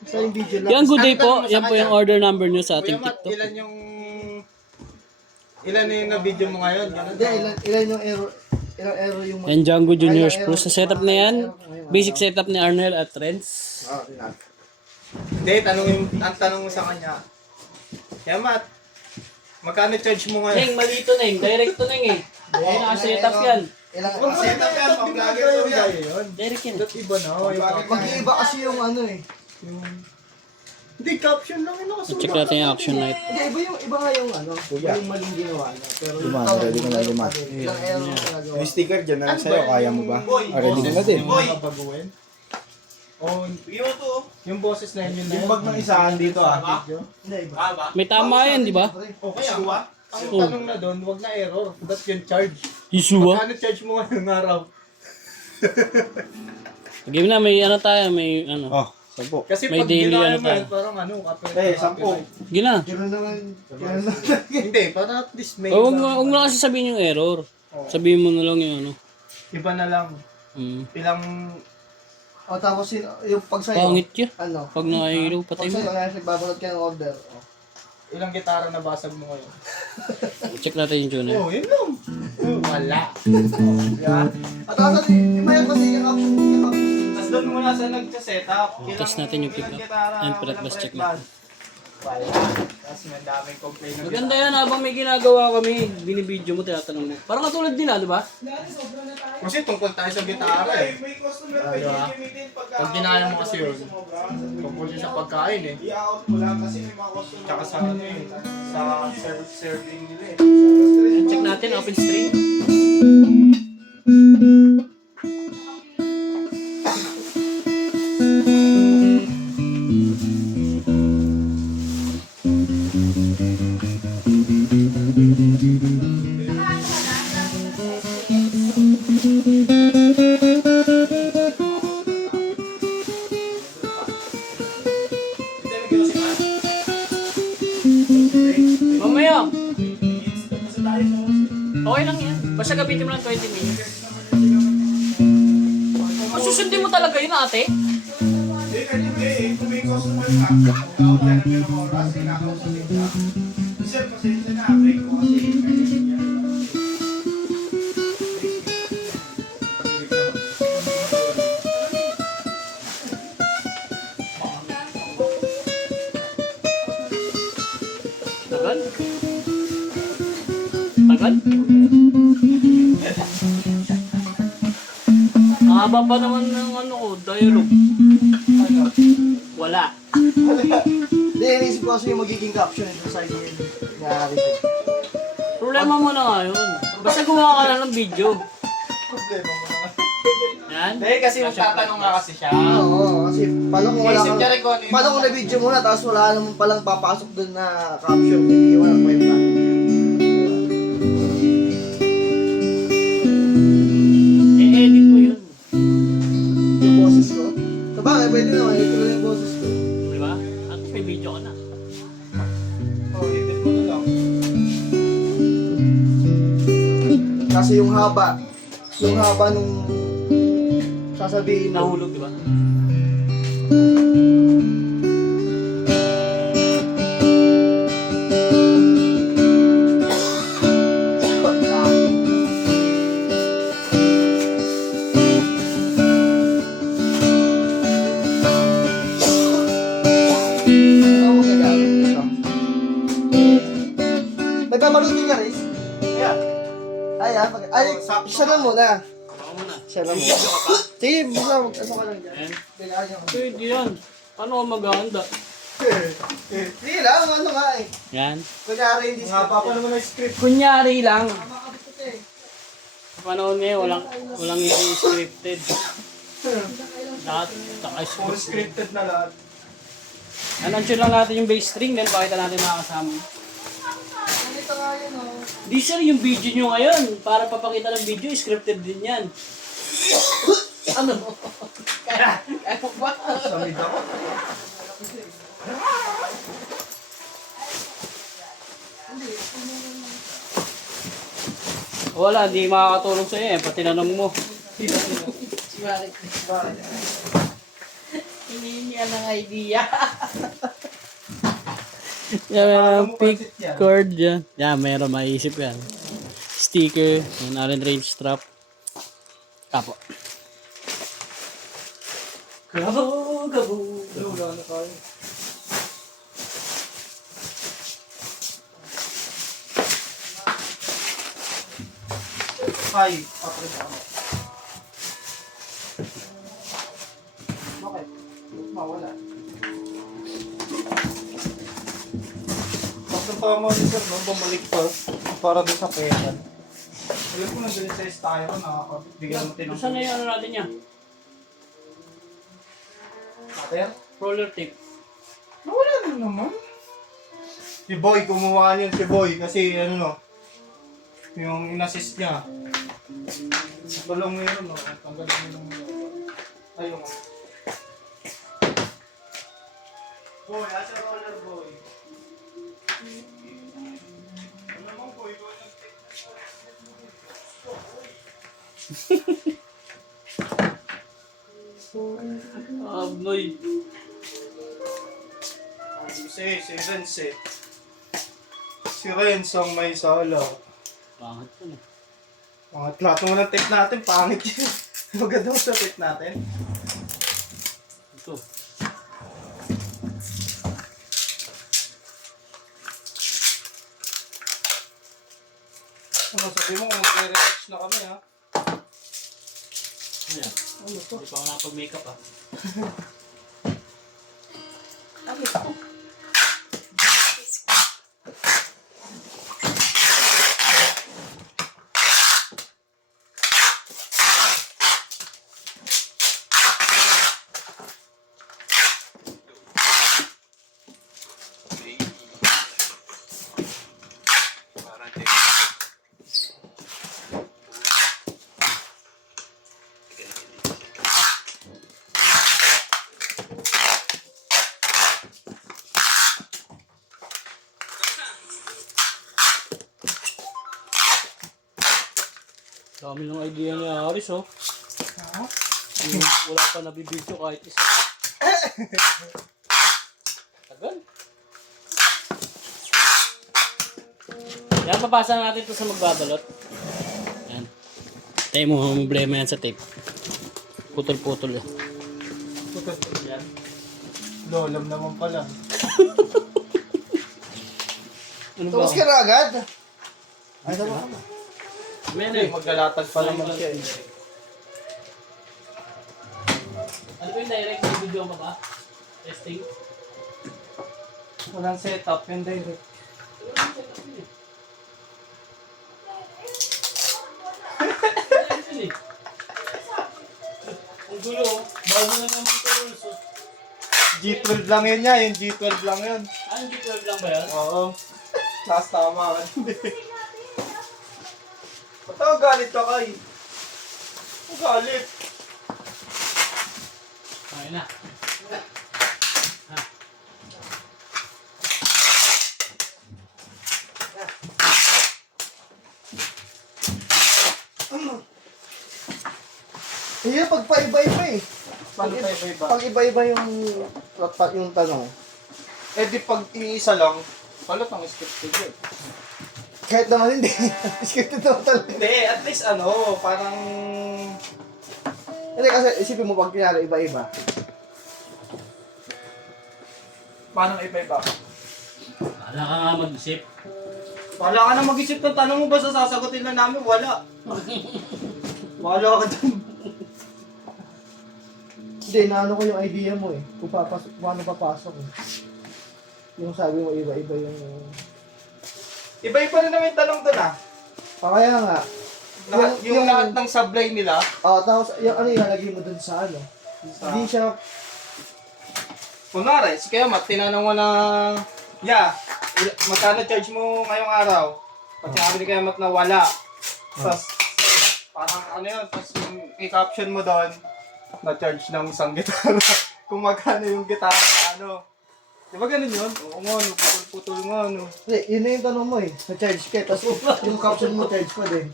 Basta yung video lang. Yan, good day po. Yan po yung order number nyo sa ating Kuya Matt, TikTok. ilan yung na-video mo ngayon? Ganun Hindi, ilan yung error. Ilang error yung... Yan, Django Juniors Pro. Sa setup na yan, basic setup ni Arnel at Renz. Hindi, ang tanong mo sa kanya. Kuya Matt, magkano charge mo ngayon? Neng, malito Neng. Direct to Neng eh. Ay, naka-setup yan. Ilang... Setup yan, pang-vlogger to yan. Direct yan. Ba't iba na? Mag-iiba kasi yung ano eh. Hindi, caption lang yung nakasulat. Check natin yung action light. Hindi, iba nga yung ano. Iba yung maling ginawa niya. Pero Lima, ikaw, ready ko na lima. ilang error yung nagawa. Yung sticker dyan na lang sa'yo, kaya mo ba? Ready ko na din. Babaguhin? Oh, yung boses na yun Yung bag ng isahan dito ah. Hindi, iba. May tama yan, di ba? Okay, ang tanong na doon, wag na error. That's yung charge. Isua. Magkano charge mo ngayong araw? Game na, may ano tayo, may ano. Oh, 10. Kasi May pag daily ginaya ano mo tayo. yan, parang ano, kapit. 10. Gina. Gano'n naman. Gano'n naman. Hindi, para at least may Huwag mo na kasi sabihin yung error. Sabihin mo na lang yung ano. iba na lang. Ilang, O tapos yung pag sa'yo. Pangit yun. Ano? Pag nakahilo, patay Pag mo. sa'yo, kaya nagbabunod ka ng order. ilang gitara na basag mo ngayon? Check natin yung tuner. Oh, yun lang. Wala. At tapos, iba yan kasi yung Tapos doon muna sa nagsa-setup. Test natin yung pick up. And fret bus check natin. Wala. Tapos may daming complaint na Maganda yan, habang may ginagawa kami, binibidyo mo, tinatanong mo. Parang katulad nila, di ba? Kasi tungkol tayo sa gitara eh. Diba? Pag dinaya mo kasi yun, tungkol yun sa pagkain eh. I-out mo lang kasi may mga customer. Tsaka sa ano eh, sa serving nila eh. Check natin, open string. Mamaya. Okay lang yan. Basta gamitin mo lang 20 minutes. Susundin mo talaga yun, ate? Hindi, kung may customer ka, mag-out yan ng ilang oras, kinakausapin ka. Sir, pasensya na, break ko kasi. Tagal? Tagal? Mahaba pa naman ng ano ko, dialogue. Wala. Hindi, inisip ko kasi yung magiging caption ito sa iyo. Nangyari ko. Problema mo na nga yun. Basta gumawa ka lang ng video. Yan. Hindi, kasi magtatanong nga kasi siya. Oo, kasi paano kung wala Isip kang... niya rin kung ano yung- Paano kung na-video mo na tapos wala naman palang papasok dun na caption. Hindi mo na kwenta. I-edit mo yun. Yung boses ko. Sabagay, pwede naman. Ito lang yung boses ko. Di ba? At may video ka na. Oh, edit mo na lang. Kasi yung haba nung sasabihin mo. Nahulog, di ba? Ano mo gagamit ito? Nagkamalutin ka, Riz? Yeah. Siya lang muna. Baka muna. Siya lang muna. Sige, basta mag-ano ka lang dyan. Ayan. Kailangan nyo. Pwede yan. Paano ka maghahanda? Sige lang, ano nga eh. Yan. Kunyari hindi Nga pa pa naman ang script. Kunyari lang. eh. Sa panahon ngayon, walang i-scripted. Lahat, Puro saka-scripted. scripted na lahat. Announce lang natin yung bass string, then pakita natin mga kasama. Ganito nga yun oh. Di sir, yung video nyo ngayon, para papakita ng video, scripted din yan. Ano? Kaya mo ba? Samid ako. Wala, di makakatulong sa'yo eh, pati tinanong mo. Si Marik. Hinihingian ng idea. Yan, meron pick cord yan. Yan, meron maisip yan. Sticker, yan, Allen Range strap. Kapo. Gabo, gabo. Wala na tayo. Ay, papres ako. Bakit? Mawala. Bakit ang tama ni sir, no? Bumalik pa. Para doon sa pera. Alam ko nandun sa styro, nakakabigyan mo tinong. Saan na yung ano natin yan? Cutter? Roller tape. Nawala na naman. Si Boy, kumuha niyan si Boy. Kasi ano no, yung in-assist niya. Balong mo yun, no? Tanggalin mo yung ayun. Boy, asa roller boy? Ano naman boy, boy ng Abnoy. si Renz eh. Si Renz ang may sala. Pangit ko na. Mga lahat naman ng tape natin, pangit yun. Maganda mo sa tape natin. Ito. Ano, sabi mo kung magre-retouch na kami ha? Ayan. Hindi pa ako nakapag-makeup ah. Dami ng idea ni Aris oh. Wala pa nabibidyo kahit isa. Tagal. Yan, papasa natin ito sa magbabalot. Yan. Tayo mo, problema yan sa tape. Putol-putol yan. Yan. Lolam naman pala. Ano ba? Tapos ka na agad? Ay, tama ka. Hindi, maglalatag pa naman siya eh. Ano ba yung direct sa video mo ba? Testing? Walang setup, yung direct. Ang gulo, bago na naman ito rules. G12 lang yun niya, yung G12 lang yun. Ano, G12 lang ba yan? Oo. Last tama ka. Ba't ako galit ka kay? Ako galit. Okay na. Iya, pagpaiba-iba eh. Paano tayo ba iba? Pag iba-iba yung tanong, Eh di pag iisa lang, palot ang scripted yun. kahit naman hindi, scripted naman talaga. Hindi, at least ano, parang... Hindi kasi isipin mo pag pinala iba-iba. Paano iba-iba? Wala ka nga mag-isip. Wala ka na mag-isip ng tanong mo, basta sasagutin lang namin, wala. Wala ka dun. Hindi, naano ko yung idea mo eh. Kung paano papasok eh. Yung sabi mo iba-iba yung... Iba-iba na naman yung tanong dun ah. Kaya nga. Yung lahat ng sablay nila, Tapos yung ano ilalagay mo dun sa ano. Hindi siya... kunwari, si Kayamat, tinanong mo na, magkano charge mo ngayong araw? Pag sinabi ni Kayamat na wala. Tapos, parang ano yun, tapos yung i-caption mo doon, na-charge ng isang gitara. Kung magkano yung gitara na ano. Di ba ganun yun? Oo nga, no, putol-putol nga, no. Hindi, yun na yung tanong mo eh. Na-charge ka. Tapos yung caption mo charge pa din.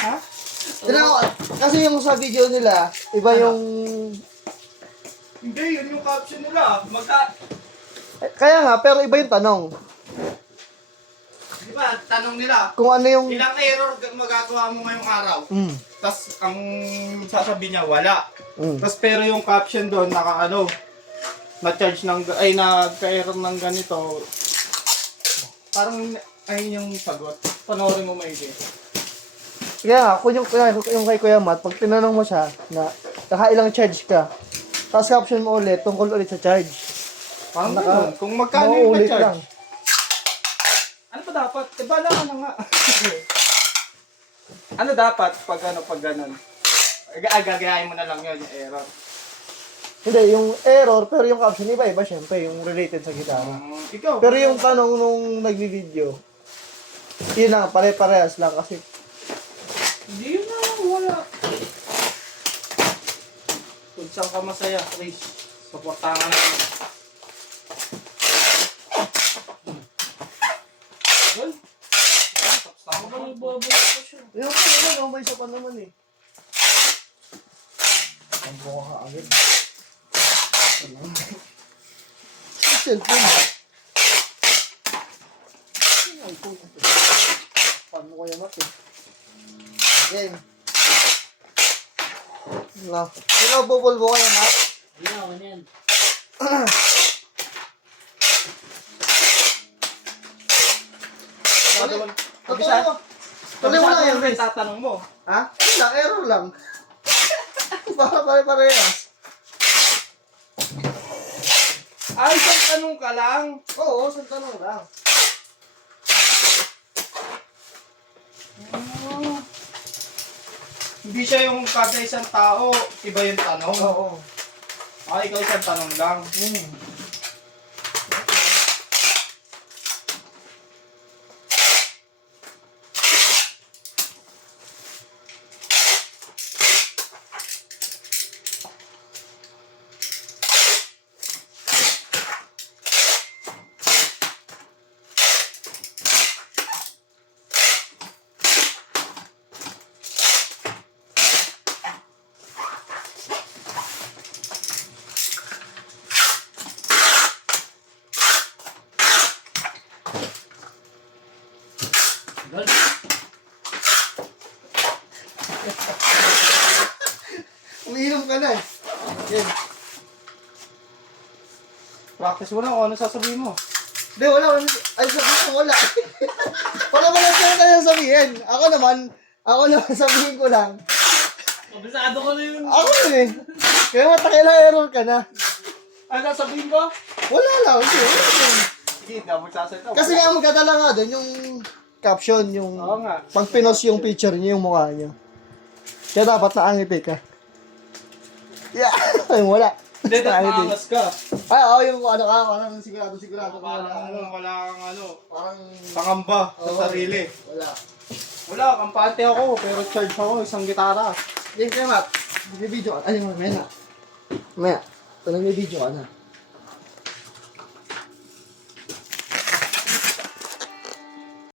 Ha? Kasi yung sa video nila, iba yung... Hindi, yun yung caption nila. Kaya nga, pero iba yung tanong. Di ba, tanong nila, Kung ano yung... ilang error magagawa mo ngayong araw? Mm. Tapos ang sasabi niya, wala. Mm. Tapos pero yung caption doon, na-charge ng, nagka-error ng ganito. Parang, ayun yung sagot. Panoorin mo maigi. Kaya nga, kung yung kay Kuya Matt, pag tinanong mo siya na nakailang charge ka, tapos caption mo ulit, tungkol ulit sa charge. Parang Naka- ganun. Kung magkano yung Mauulit na-charge. lang. Ano ba dapat? Bala ka na nga. Ano dapat pag ganun? Gagayahin mo na lang yun, yung error. Hindi, yung error, pero yung caption iba-iba syempre, yung related sa gitara. Ikaw. Pero yung tanong nung nagbi-video, yun lang, pare-parehas lang kasi Hindi yun na, wala. Kung saan ka masaya, Chris. Supportahan ka naman. Well, tapos na ako ba nagbabalik ko siya? yung ano, may isa pa naman eh. Ang buka ka agad. Yung cellphone eh. Ay, iPhone. Paano ko yung mat eh. Again. No. Ikaw, bubulbo ka yung mat? Hindi na, ano yan. Totoo mo. Tuloy mo lang yan. Tatanong mo. Ha? Ano lang, error lang. Para pare-parehas. Ay, isang tanong ka lang. Oo, sa tanong lang. Hindi siya yung kada isang tao, iba yung tanong. Oo. Ikaw isang tanong lang. Girl, Umiinom ka na eh. Yan. Practice mo lang kung ano sasabihin mo. Hindi, wala. Ay, sabihin ko wala. Wala mo lang sa'yo tayo sabihin. Ako naman sabihin ko lang. kabisado ko na yun. Ako yun eh. Kaya matakailang error ka na. Ano sasabihin ko? Wala lang. Hindi, wala lang. Sige, hindi ako magsasalita. Kasi nga magdadala nga doon yung caption, yung Oo nga. pag pinost yung picture niya, yung mukha niya. Kaya dapat naangiti ka. Yeah. Ay, wala. Hindi, Naangiti. angas ka. Ay, oo, yung ano ka, parang sigurado ka wala. Wala kang Parang pangamba sa Oo. sarili. wala. Wala, kampante ako, pero charge ako isang gitara. Yung kaya Matt, may video ka. Ay, may na. May. Ito na may video ka na.